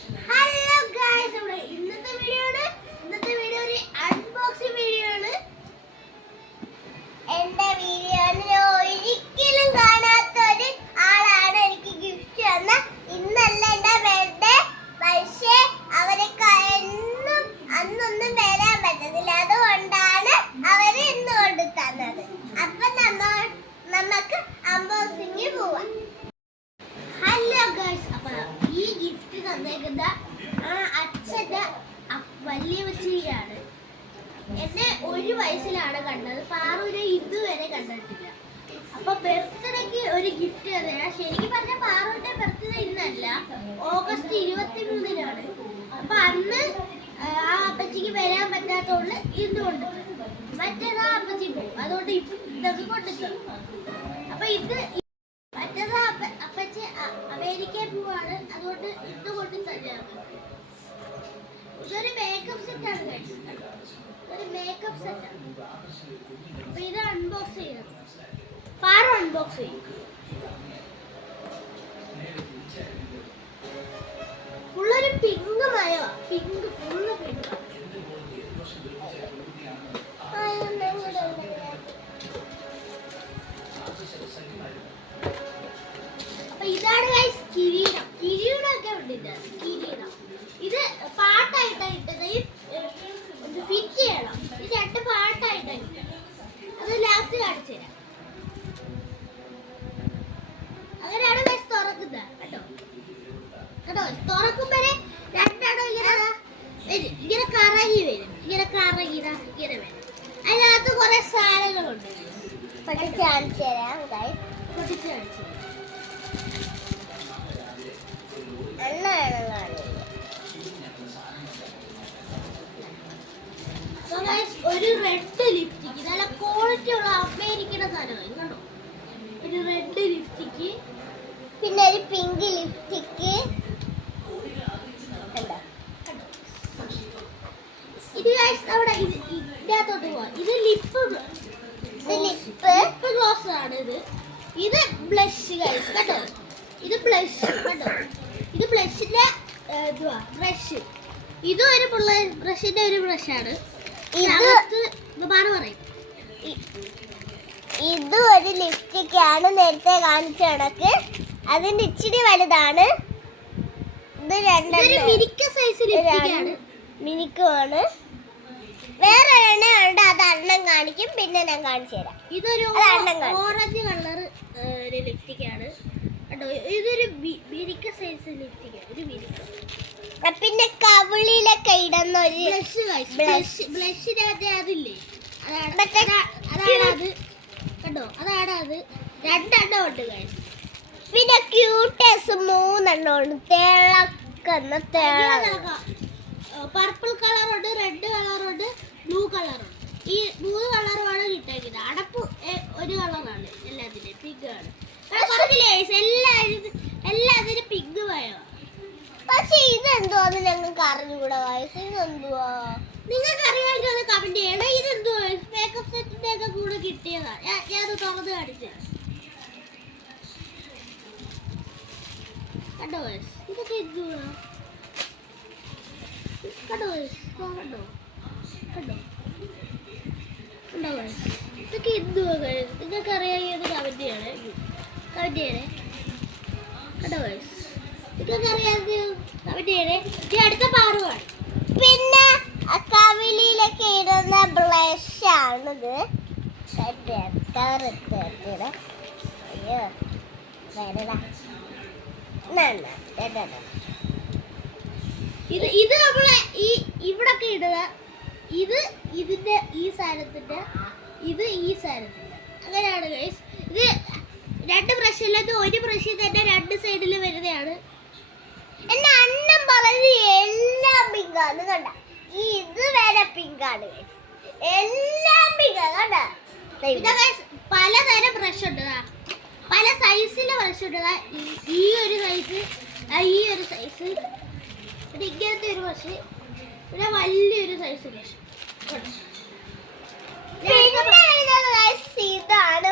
Hello guys, നമ്മുടെ ഇന്നത്തെ video ഒരു അൺബോക്സിംഗ് വീഡിയോ ആണ്. എന്റെ വീഡിയോ ഒരിക്കലും കാണാത്ത ഒരു ആളാണ് എനിക്ക് ഗിഫ്റ്റ് തന്ന. ഇന്നല്ല എന്റെ ബർത്ത്ഡേ, പക്ഷേ അവർക്ക് എന്നും അന്നൊന്നും വരാൻ പറ്റത്തില്ല. അതുകൊണ്ടാണ് അവര് ഇന്ന് കൊണ്ട് തന്നത്. അപ്പൊ നമുക്ക് അൺബോക്സിംഗ് പോവാം. ഹലോ ഗൈസ്, അപ്പൊ ഈ ഗിഫ്റ്റ് തന്നേക്കുന്ന അച്ഛന്റെ വലിയ വച്ചിരിക്കുകയാണ്. എന്നെ 1 വയസ്സിലാണ് കണ്ടത്. പാറുവിനെ ഇതുവരെ കണ്ടിട്ടില്ല. അപ്പൊ ബർത്ത്ഡേക്ക് ഒരു ഗിഫ്റ്റ് തന്നെയാണ്. ശരിക്കും പറഞ്ഞ പാറുവിന്റെ ബർത്ത്ഡേ ഇന്നല്ല, ഓഗസ്റ്റ് 23-നാണ്. അപ്പൊ അന്ന് ആ അപ്പച്ചിക്ക് വരാൻ പറ്റാത്തോണ്ട് ഇന്ന് കൊണ്ടുപോകും. മറ്റേതാ അപ്പച്ചി പോകും, അതുകൊണ്ട് ഇതൊക്കെ കൊണ്ടുപോകും. അപ്പൊ ഇത് മറ്റേതാ അപ്പച്ചി അമേരിക്കയിൽ പോവാണ്, അതുകൊണ്ട് ഇത് കൊണ്ട് തന്നെയാണ്. ഇതൊരു മേക്കപ്പ് സെറ്റാണ്. ഒരു മേക്കപ്പ് സെറ്റാണ്. അപ്പൊ ഇത് അൺബോക്സ് ചെയ്യണം. പാറു അൺബോക്സ് ചെയ്യും. ഫുള്ളൊരു പിങ്ക് മയോ, പിങ്ക് ഫുള്ള് പിങ്ക്. അപ്പൊ ഇതാണ് ഗൈസ് കിരീടം. കിരീടമൊക്കെ ഉണ്ട്. കിരീടം ഇത് പാട്ടായിട്ടാണ് ഇട്ടത്. ഫിറ്റ് ചെയ്യണം. ഇത് 2 പാട്ടായിട്ടാണ് ഇട്ടത്. അത് ലാസ്റ്റ് കാണിച്ചു തരാം. അങ്ങനെയാണ് ഗൈസ് തുറക്കുന്നത്. കേട്ടോ കേട്ടോ, തുറക്കുമ്പോഴേ രണ്ടെണ്ണം ഇങ്ങനെ കറങ്ങി വരും. ഇങ്ങനെ വരും. അതിനകത്ത് കുറെ സാധനങ്ങളുണ്ട്. പൊട്ടിച്ച് കാണിച്ചു തരാം ഗൈസ്. പൊട്ടിച്ച് കാണിച്ചു തരാം. ഒരു റെഡ് ലിപ്സ്റ്റിക്, നല്ല ക്വാളിറ്റി ഉള്ള അമേരിക്കയുടെ സാധനമാണ്. കണ്ടോ, ഒരു റെഡ് ലിപ്സ്റ്റിക്, പിന്നെ ഒരു പിങ്ക് ലിപ്സ്റ്റിക്. ഇത് അവിടെ ഇതിനകത്തോട്ട് പോവാം. ഇത് ലിപ്പ് ഗ്ലോസ് ആണ്. ഇത് ബ്ലഷ് ഗൈസ്. കേട്ടോ, ഇത് ബ്ലഷ്. കേട്ടോ, ഇത് ബ്ലഷിന്റെ ബ്രഷ്. ഇതും ഒരു ബ്രഷിന്റെ ഒരു ബ്രഷാണ്. ഇത് ഒരു ലിപ്സ്റ്റിക് ആണ്, നേരത്തെ കാണിച്ച കണക്ക്. അതിന്റെ ഇച്ചിരി വലുതാണ്. ഇത് മിനിക്കുമാണ്. വേറെ എണ്ണയുണ്ട്, അത് അണ്ണം കാണിക്കും, പിന്നെ ഞാൻ കാണിച്ചു തരാം. ഇതൊരു ഓറഞ്ച് കളർ ലിപ്സ്റ്റിക് ആണ്. ഇതൊരു മിനിക്ക സൈസ് ലിപ്സ്റ്റിക് ആണ്. ഒരു മിനിക്ക. പിന്നെ കവിളിലൊക്കെ ഇടുന്ന ഒരു ബ്ലഷിനകത്ത് അതില്ലേ, അതാണ് അത്. കണ്ടോ, അതാണ് അത്. 2 എണ്ണം ഉണ്ട് ഗൈസ്. പിന്നെ ക്യൂട്ടസ് 3 എണ്ണം ഉണ്ട്. തിളക്കുന്ന പർപ്പിൾ കളറുണ്ട്, റെഡ് കളറുണ്ട്, ബ്ലൂ കളറുണ്ട്. ഈ 3 കളറുമാണ് കിട്ടിയിരിക്കുന്നത്. അടപ്പ് ഒരു കളറാണ്. എല്ലാത്തിനും പിങ്ക് ആണ്. എല്ലാത്തിനും പിങ്ക് വയോ. പക്ഷെ ഇതെന്തുവാന്ന് ഞങ്ങൾക്ക് അറിഞ്ഞൂടാ വയസ്സ്. ഇതെന്തുവാ നിങ്ങൾക്ക് അറിയാമെങ്കിൽ അത് കമന്റ് ചെയ്യണം. ഇതെന്തുവാ മേക്കപ്പ് സെറ്റിന്റെ ഒക്കെ കൂടെ കിട്ടിയതാ. ഞാൻ തുറന്ന് കാണിച്ചു. കണ്ടോ വയസ്സ്, ഇതൊക്കെ എന്തുവാ. കണ്ടോ വയസ്സ്, കണ്ടോ കണ്ടോ കണ്ടോ വയസ്സ്, ഇതൊക്കെ എന്തുവാ. നിങ്ങൾക്ക് അറിയാമെങ്കിൽ കമന്റ് ചെയ്യണേ. കണ്ടോ വയസ്സ്, ഇതൊക്കെ അറിയാമെങ്കിൽ കമന്റ് ചെയ്യണേ. അടുത്ത പാറുവാണ്. പിന്നെ കവിളിയിലൊക്കെ ഇടുന്ന ബ്ലഷ് ആണിത്. ഇത് നമ്മളെ ഇവിടൊക്കെ ഇടുക. ഇതിന്റെ ഈ സാധനത്തിന്റെ, ഇത് ഈ സാധനത്തിന്റെ. അങ്ങനെയാണ് ഗൈസ്. ഇത് 2 ബ്രഷ് അല്ലാതെ ഒരു ബ്രഷിൽ തന്നെ 2 സൈഡിൽ വരുന്നതാണ്. എന്റെ അണ്ണൻ പറഞ്ഞത് എല്ലാം പിങ്കാണ്. കണ്ട, ഇത് വരെ പിങ്കാണ്. എല്ലാം പിങ്കാണ്. കണ്ട, പലതരം ബ്രഷ് ഉണ്ട്. പല സൈസിലെ ബ്രഷ് ഉണ്ട്. ഈ ഒരു സൈസ്, ഈ ഒരു സൈസ്, പിന്നെ ഇങ്ങനത്തെ ഒരു ബ്രഷ്, പിന്നെ വലിയൊരു സൈസ് ബ്രഷ്. ഇതാണ്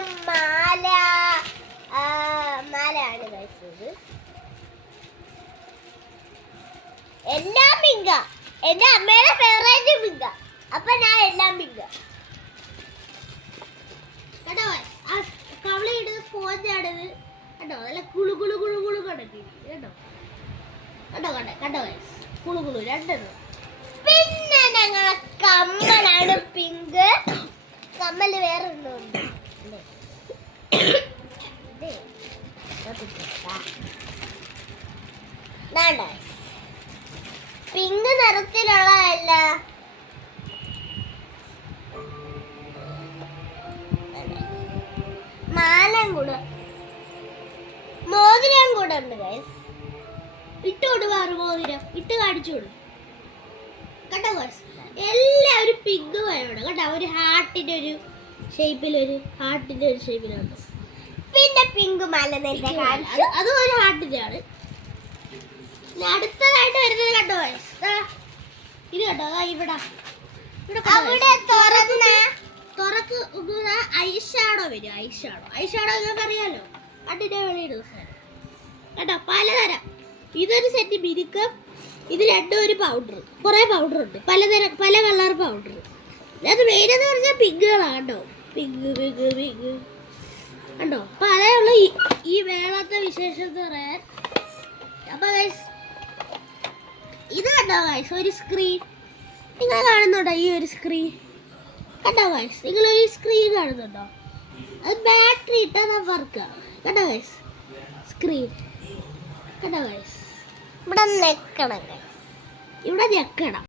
മാലയാണ് ഗൈസ്. എല്ലാം പിങ്ക. എന്റെ അമ്മയുടെ ഫേവറേറ്റ് പിങ്ക. അപ്പൊ ഞാൻ എല്ലാം പിങ്ക. കേട്ടോ ആ കവളി ഇടുന്ന സ്പോഞ്ചാണിത്. കേട്ടോ നല്ല കുളു കുളു കുളു കുളു കണക്കി. കേട്ടോ കേട്ടോ കണ്ടേ കണ്ടോ കുളു കുളു രണ്ടെണ്ണം. പിന്നെ ഞങ്ങളെ കമ്മലാണ് പിങ്ക്. കമ്മല് വേറെ ഒന്നുണ്ട്. പിങ്ക് നിറത്തിലുള്ളതല്ല, മാലം കൂടെ മോതിരം കൂടെ ഉണ്ട് ഗൈസ്. ഇട്ടുകൊടു വേറെ മോതിരം ഇട്ട് കാണിച്ചു കൊടു. കേട്ടോ ഗൈസ് എല്ലാവരും പിങ്ക് വേണം കേട്ടോ. ഒരു ഹാർട്ടിന്റെ ഒരു ഷേപ്പിലുണ്ട്. പിന്നെ പിങ്ക് മാല നേരത്തെ അതും ഒരു ഹാർട്ടിന്റെ ആണ്. അടുത്തതായിട്ട് വരുന്നത് കേട്ടോ ഗൈസ് ഇത് കേട്ടോ. ഇവിടെ അവിടെ തുറക്കുന്ന ഐഷാഡോ വരും. ഐഷാഡോ നിങ്ങൾക്ക് അറിയാലോ. കണ്ടിട്ട് വെളിയിടും കേട്ടോ. പലതരം. ഇതൊരു സെറ്റ് മിനുക്കം. ഇത് രണ്ടും ഒരു പൗഡർ. കുറേ പൗഡർ ഉണ്ട്, പല കളർ പൗഡർ. അത് മെയിൻ എന്ന് പറഞ്ഞാൽ പിങ്കുകളാണ് കേട്ടോ. പിങ്ക് കണ്ടോ. അപ്പൊ അതേ ഉള്ളൂ ഈ വേളത്തെ വിശേഷം എന്ന് പറയാൻ. അപ്പൊ ഗൈസ് ഇത് കണ്ടോ ഗൈസ് ഒരു സ്ക്രീൻ നിങ്ങൾ കാണുന്നുണ്ടോ? ഈ ഒരു സ്ക്രീൻ കണ്ടോ ഗൈസ്? നിങ്ങൾ ഈ സ്ക്രീൻ കാണുന്നുണ്ടോ? അത് ബാറ്ററി ഇട്ടാൽ വർക്കാണ് കേട്ടോ ഗൈസ്. സ്ക്രീൻ കണ്ടോ ഗൈസ്? ഇവിടെ ഞെക്കണം.